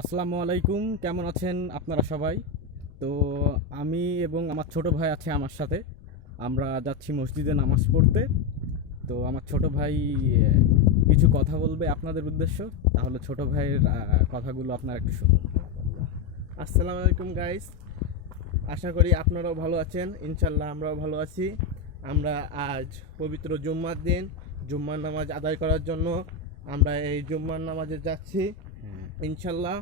আসসালামু আলাইকুম, কেমন আছেন আপনারা সবাই? তো আমি এবং আমার ছোট ভাই আছে আমার সাথে। আমরা যাচ্ছি মসজিদে নামাজ পড়তে। তো আমার ছোট ভাই কিছু কথা বলবে আপনাদের উদ্দেশ্য। তাহলে ছোট ভাইয়ের কথাগুলো আপনারা একটু শুনুন। আসসালামু আলাইকুম গাইস, আশা করি আপনারাও ভালো আছেন। ইনশাল্লাহ আমরাও ভালো আছি। আমরা আজ পবিত্র জুম্মার দিন জুম্মার নামাজ আদায় করার জন্য আমরা এই জুম্মার নামাজে যাচ্ছি। ইনশাল্লাহ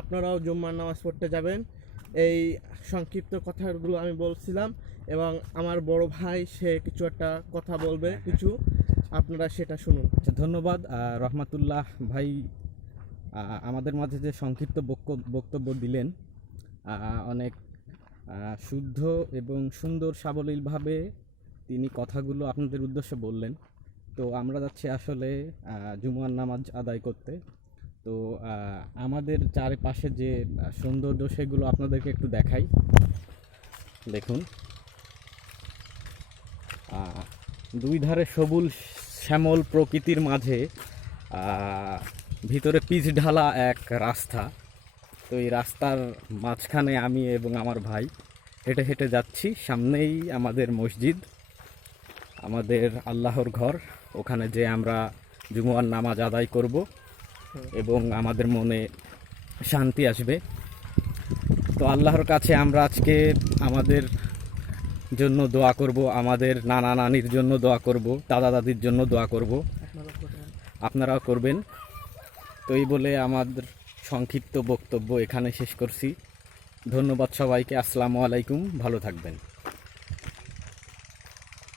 আপনারাও জুম্মার নামাজ পড়তে যাবেন। এই সংক্ষিপ্ত কথাগুলো আমি বলছিলাম এবং আমার বড় ভাই সে কিছু একটা কথা বলবে কিছু, আপনারা সেটা শুনুন। আচ্ছা, ধন্যবাদ রহমাতুল্লাহ ভাই আমাদের মাঝে যে সংক্ষিপ্ত বক্তব্য দিলেন। অনেক শুদ্ধ এবং সুন্দর সাবলীলভাবে তিনি কথাগুলো আপনাদের উদ্দেশ্যে বললেন। তো আমরা যাচ্ছি আসলে জুমার নামাজ আদায় করতে। তো আমাদের চারপাশে যে সৌন্দর্য সেগুলো আপনাদেরকে একটু দেখাই। দেখুন, দুই ধারে সবুজ শ্যামল প্রকৃতির মাঝে ভিতরে পিচ ঢালা এক রাস্তা। তো এই রাস্তার মাঝখানে আমি এবং আমার ভাই হেঁটে হেঁটে যাচ্ছি। সামনেই আমাদের মসজিদ, আমাদের আল্লাহর ঘর। ওখানে যে আমরা জুমার নামাজ আদায় করব এবং আমাদের মনে শান্তি আসবে। তো আল্লাহর কাছে আমরা আজকে আমাদের জন্য দোয়া করব, আমাদের নানা নানির জন্য দোয়া করব, দাদা দাদির জন্য দোয়া করব, আপনারাও করবেন। তো এই বলে আমাদের সংক্ষিপ্ত বক্তব্য এখানে শেষ করছি। ধন্যবাদ সবাইকে। আসসালামু আলাইকুম, ভালো থাকবেন।